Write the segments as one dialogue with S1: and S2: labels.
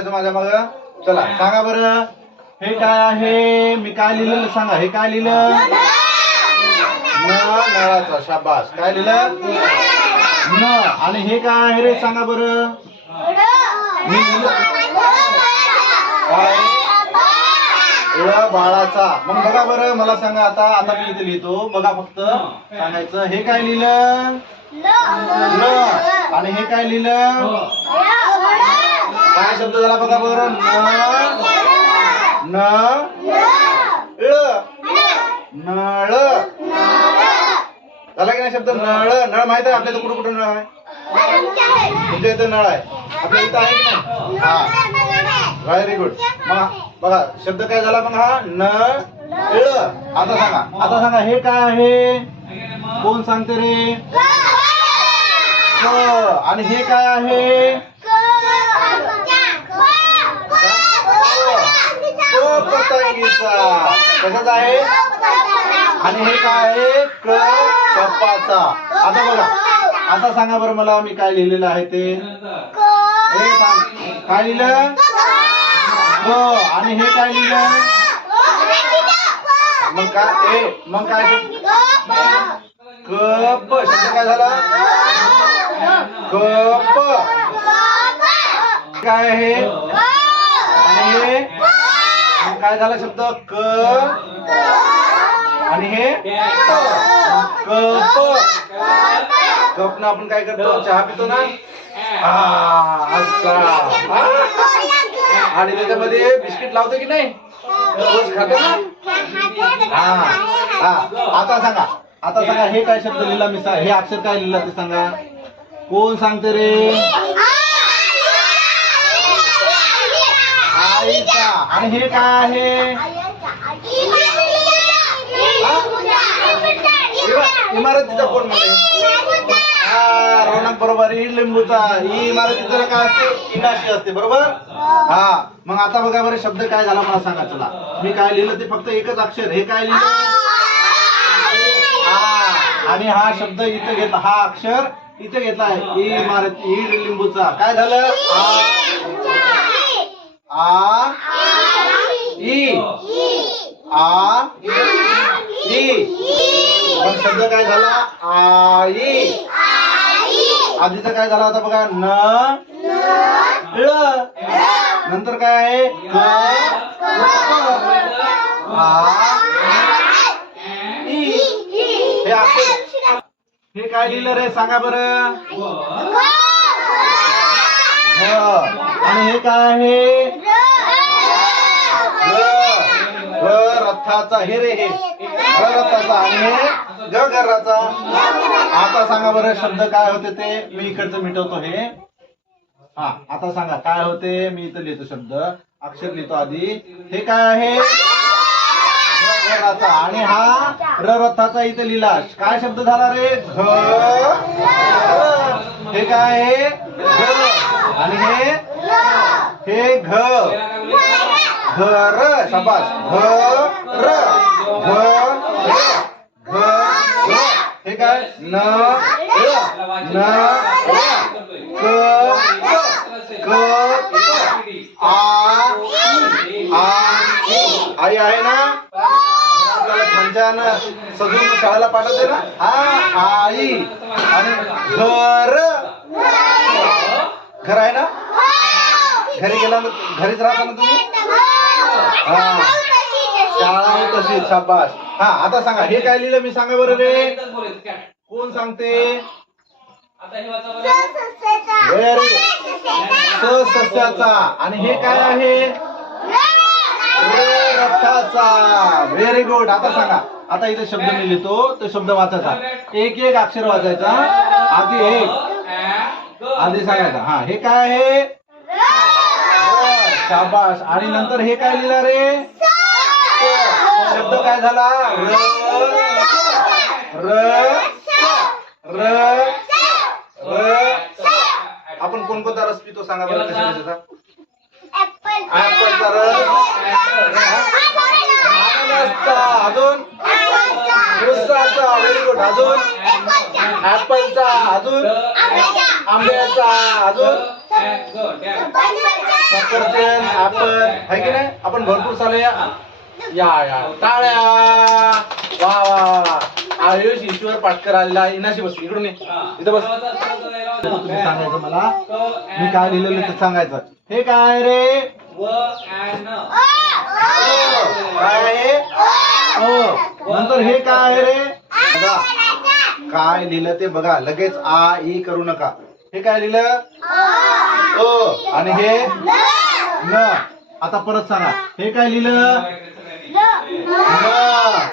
S1: बोलायचं माझ्या मग? चला सांगा बरं. हे काय आहे? मी काय लिहिलं? सांगा हे काय लिहिलं? नळाचा शाबास. काय लिहिलं? न आणि हे काय आहे रे? सांगा बरं. मी बाळाचा. मग बघा बरं मला सांगा आता. आता मी इथे लिहितो. बघा फक्त. सांगायचं. हे काय लिहिलं? आणि हे काय लिहिलं? काय शब्द झाला बघा बरं? न न नळ. झाला की नाही शब्द? नळ. नळ माहीत आहे आपल्या इथं कुठं कुठं नळ आहे? तुमच्या इथं नळ आहे. आपल्या इथं आहे की नाही? हा. व्हेरी गुड मग बघा शब्द काय झाला मग हा? न आता सांगा. आता सांगा हे काय आहे? कोण सांगते रे? आणि हे काय आहे? पतंगीचा कशाचा आहे. आणि हे काय आहे? क कप्पाचा आता बघा. आता सांगा बरं मला मी काय लिहिलेलं आहे ते? काय लिहिलं? क. आणि हे काय लिहिलं? मग काय ए मग काय कप. शब्द काय झाला? कप. काय आहे काय झाला शब्द? क. आणि हे? कप कप ना आपण काय करतो? चहा पितो ना? आणि त्याच्यामध्ये बिस्किट लावतो की नाही? रोज खातो ना? हा हा. आता सांगा. आता सांगा हे काय शब्द लिहिला मी हे अक्षर काय लिहिला ते सांगा? कोण सांगते रे? आणि हे काय आहे? इमा- इमारतीचा कोण म्हणजे हा रौनक बरोबर ही लिंबूचा ही इमारतीचा काय असते? इनाशी असते बरोबर? हा मग आता बघा बरं शब्द काय झाला मला सांगा चला. मी काय लिहिलं ते फक्त एकच अक्षर हे काय लिहिलं? हा आणि हा शब्द इथं घेतला हा अक्षर इथे घेतला आहे ई इमारत ई लिंबूचा. काय झालं? आ ई आ ई. पण शब्द काय झाला? आई आधीचा काय झाला होता बघा? न ळ नंतर काय आहे? हे काय लिहिलं रे? सांगा बरं. आणि हे काय आहे? रथाचा हे रे हे. रथाचा आणि हे घराचा आता सांगा बरं शब्द काय होते ते? मी इकडचं मिटवतो हे. हा आता सांगा काय होते? मी इथं लिहितो शब्द. अक्षर लिहितो आधी. हे काय आहे? घराचा आणि हा र रथाचा इथं लिहिला काय शब्द झाला रे? घ. हे काय आहे? घ. आणि हे? हे घ. घर शाबास. घर घर घर हे काय? न न क क आ. आई आहे ना? आपल्याला छान सजून शाळेला पाठवते ना? हा आई. आणि घर. घर आहे ना? घरी गेला घरीच राहता ना तुम्ही? हा. शाळा तशी शाबास. हा आता सांगा हे काय लिहिलं? मी सांगा बरं रे. कोण सांगते? व्हेरी सस्याचा आणि हे काय आहे? रथाचा. व्हेरी गुड आता सांगा. आता इथे शब्द मी लिहितो. तो शब्द वाचायचा. एक एक अक्षर वाचायचा. आधी एक. आधी सांगायचा. हा हे काय आहे? शाबास. आणि नंतर हे काय लिहिलं रे. शब्द काय झाला र र र आपण कोणकोणता रस पितो सांगा बरं कशा कशाचा ऍपलचा रस. अजून? व्हेरी गुड अजून? ऍपलचा अजून? आंब्याचा अजून? सफरचंद ऍपल आहे की नाही? आपण भरपूर सारे या या. टाळ्या. वा वा आयुष ईश्वर पाटकर आलेला इनाशी बस इकडून ये. इथं बस. तुम्ही सांगायचं मला? मी काय लिहिलेलं ते सांगायचं. हे काय रे? काय आहे? ओ. नंतर हे काय आहे रे बघा. काय लिहिलं ते बघा. लगेच आ ई करू नका. हे काय लिहिलं? ओ. आणि हे? न. आता परत सांगा. हे काय लिहिलं?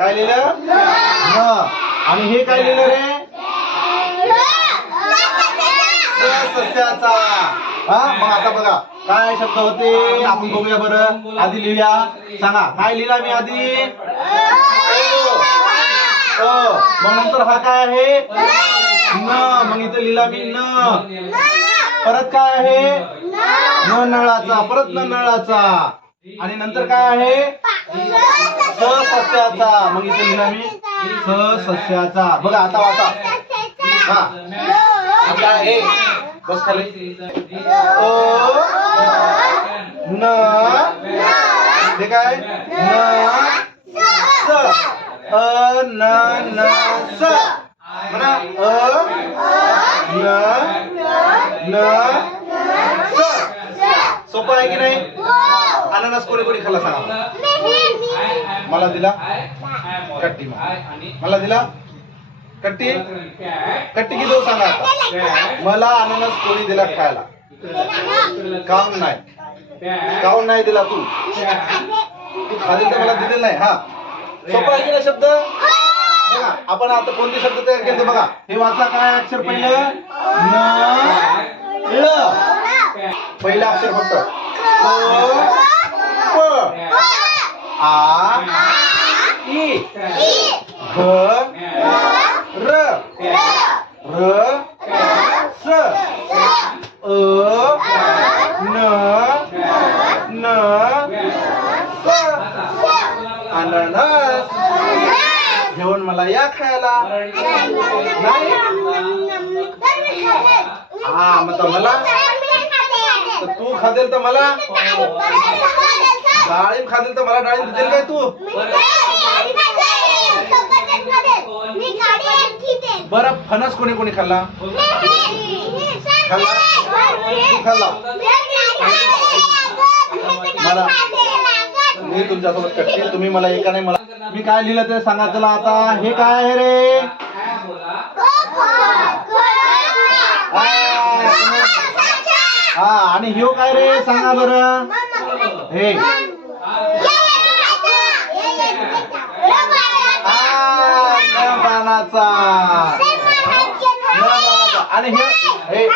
S1: काय लिहिलं? न. आणि हे काय लिहिलं रे? सस्याचा हा? मग आता बघा काय शब्द होते? आपण बघूया बरं. आधी लिहूया. सांगा काय लिहिला मी आधी. मग नंतर हा काय आहे? न. मग इथं लिहिला मी न. परत काय आहे? न नळाचा. परत न नळाचा. आणि नंतर काय आहे? स सस्याचा मग इथे लिहिला मी. स सस्याचा बघा आता वाचा. हा. आता आहे बस खाली. ओ. न. ते काय? न. स. अ न न स. म्हणा अ न न स. सोपं आहे की नाही? अननस कोणी कोणी खाल्ला सांगा. मला. दिला. कट्टी मला दिला. कट्टी? कट्टी किती सांगा मला अननस कोणी दिला खायला. काऊन नाही? काऊन नाही दिला तू? तू खाली तर मला दिलेलं नाही हा. सोपा आहे की नाही शब्द? बघा आपण आता कोणते शब्द तयार केले बघा. हे वाचला काय अक्षर पहिलं? पहिलं अक्षर फक्त. आ ई घ र र स अ न न स. अननस. घेऊन मला या खायला. हा मग तर मला तू खादेल तर मला डाळिंब खाल्ली तर मला डाळिंब देईल काय तू? बरं फणस कोणी कोणी खाल्ला? तू खाल्ला? मला मी तुमच्यासोबत कटते तुम्ही मला एका नाही मला मी काय लिहिलं ते सांगा चला आता. हे काय आहे रे? हा आणि ह्यो काय रे? सांगा बरं. हे आ, न पानाचा न पानाचा आणि हे हे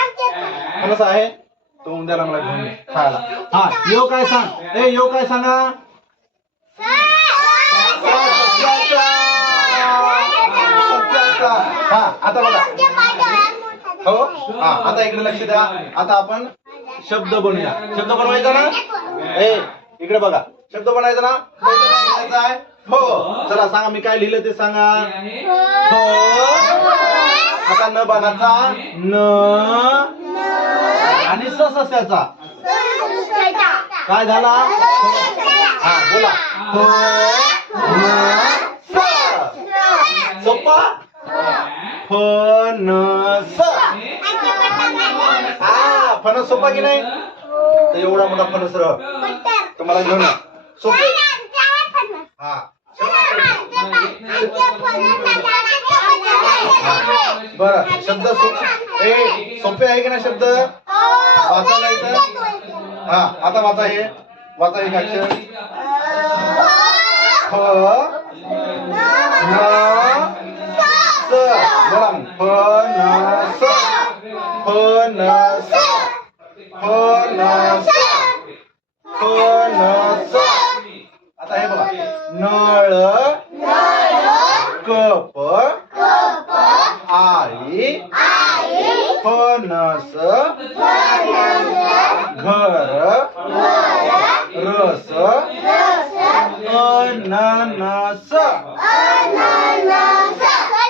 S1: चांगलाच आहे तो उद्याला मला घेऊन ये खायला. हा यो काय सांग? ए यो काय सांगा? हा आता बघा. हो? हा आता इकडे लक्ष द्या. आता आपण शब्द बनवूया. शब्द बनवायचा ना? ए इकडे बघा. शब्द बनायचा ना? आहे. हो चला सांगा मी काय लिहिलं ते सांगा. हो. आता न बाणाचा न आणि स सस्याचा काय झाला? हा बोला. हो सोपा फणस हा फणस सोपा की नाही? तर एवढा मोठा फणस र तुम्हाला घेऊन या. सोपे? हा. बर शब्द सोपे सोपे आहे की नाही शब्द? वाचायला येतं हा आता वाचा हे. वाचा एक अक्षर फ न स. बोला फ मग. स. फ फणस फणस आता हे बघा नळ कप आई फणस घर रस? अननस।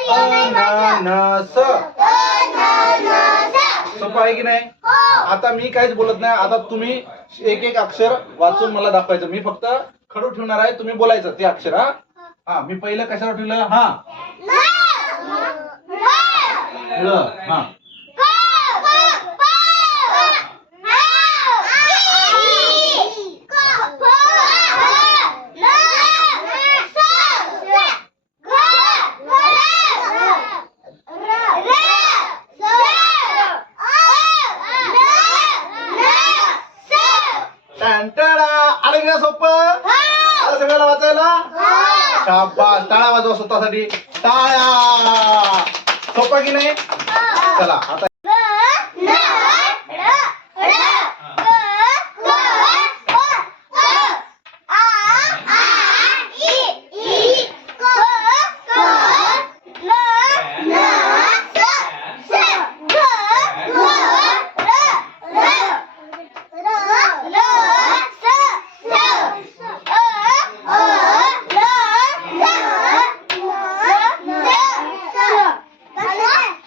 S1: अननस। सोपं आहे की नाही?
S2: आता मी काहीच बोलत नाही. आता तुम्ही एक एक अक्षर वाचून मला दाखवायचं. मी फक्त खडू ठेवणार आहे. तुम्ही बोलायचं ते अक्षर हा? हा मी पहिलं कशावर ठेवलं? हा. ल हा. टॅन्टडा. आलं की नाही सोपं आलं सगळ्याला वाचायला शाबास टाळा वाजवा स्वतःसाठी टाळा सोपं की नाही चला आता